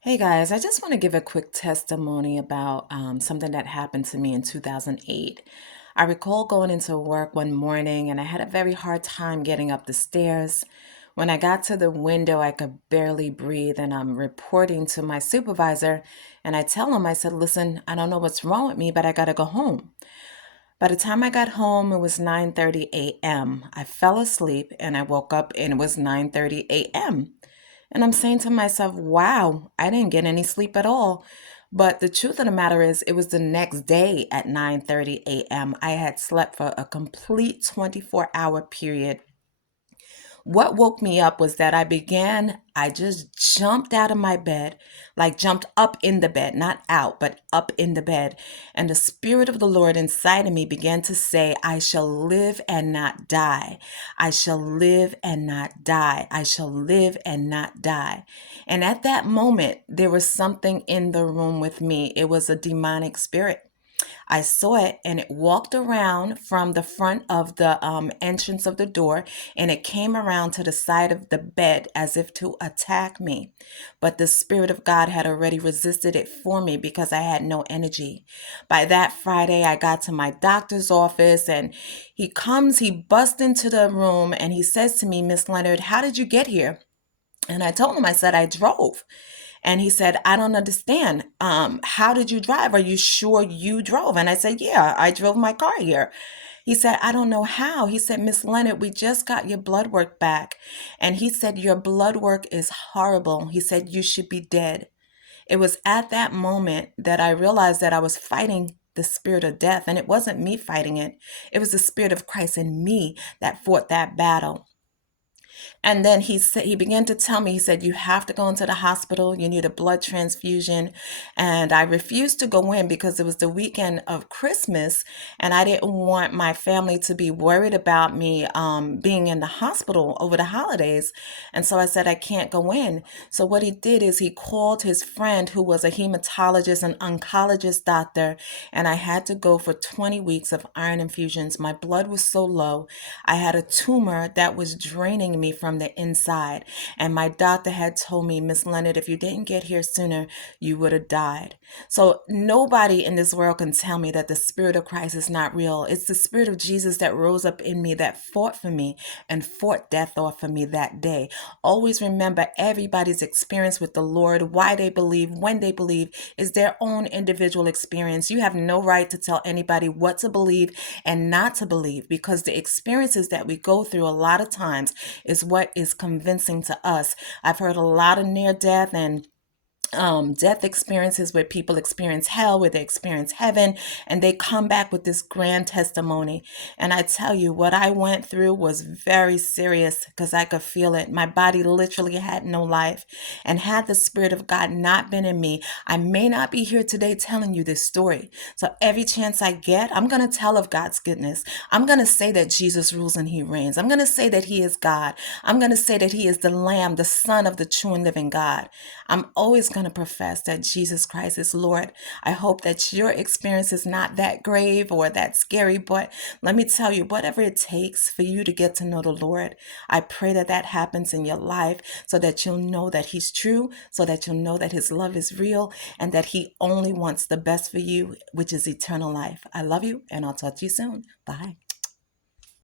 Hey guys, I just want to give a quick testimony about something that happened to me in 2008. I recall going into work one morning and I had a very hard time getting up the stairs. When I got to the window, I could barely breathe, and I'm reporting to my supervisor. And I tell him, I said, listen, I don't know what's wrong with me, but I got to go home. By the time I got home, it was 9:30 a.m. I fell asleep and I woke up and it was 9:30 a.m. And I'm saying to myself, wow, I didn't get any sleep at all. But the truth of the matter is, it was the next day at 9:30 a.m. I had slept for a complete 24-hour period. What woke me up was that I just jumped out of my bed, like jumped up in the bed, not out, but up in the bed. And the Spirit of the Lord inside of me began to say, I shall live and not die. I shall live and not die. I shall live and not die. And at that moment, there was something in the room with me. It was a demonic spirit. I saw it and it walked around from the front of the entrance of the door, and it came around to the side of the bed as if to attack me. But the Spirit of God had already resisted it for me because I had no energy. By that Friday, I got to my doctor's office and he busts into the room and he says to me, Miss Leonard, how did you get here? And I told him, I said, I drove. And he said, I don't understand. How did you drive? Are you sure you drove? And I said, yeah, I drove my car here. He said, I don't know how. He said, Miss Leonard, we just got your blood work back. And he said, your blood work is horrible. He said, you should be dead. It was at that moment that I realized that I was fighting the spirit of death. And it wasn't me fighting it, it was the Spirit of Christ in me that fought that battle. And then he began to tell me, he said, you have to go into the hospital. You need a blood transfusion. And I refused to go in because it was the weekend of Christmas and I didn't want my family to be worried about me being in the hospital over the holidays. And so I said, I can't go in. So what he did is he called his friend who was a hematologist and oncologist doctor. And I had to go for 20 weeks of iron infusions. My blood was so low. I had a tumor that was draining me from the inside. And my doctor had told me, Miss Leonard, if you didn't get here sooner, you would have died. So nobody in this world can tell me that the Spirit of Christ is not real. It's the Spirit of Jesus that rose up in me, that fought for me and fought death off for me that day. Always remember, everybody's experience with the Lord, why they believe, when they believe, is their own individual experience. You have no right to tell anybody what to believe and not to believe, because the experiences that we go through a lot of times is what is convincing to us. I've heard a lot of near death and death experiences where people experience hell, where they experience heaven, and they come back with this grand testimony. And I tell you, what I went through was very serious because I could feel it. My body literally had no life. And had the Spirit of God not been in me, I may not be here today telling you this story. So every chance I get, I'm going to tell of God's goodness. I'm going to say that Jesus rules and he reigns. I'm going to say that he is God. I'm going to say that he is the Lamb, the Son of the true and living God. I'm always going to profess that Jesus Christ is Lord. I hope that your experience is not that grave or that scary, but let me tell you, whatever it takes for you to get to know the Lord, I pray that that happens in your life so that you'll know that he's true, so that you'll know that his love is real, and that he only wants the best for you, which is eternal life. I love you, and I'll talk to you soon. Bye.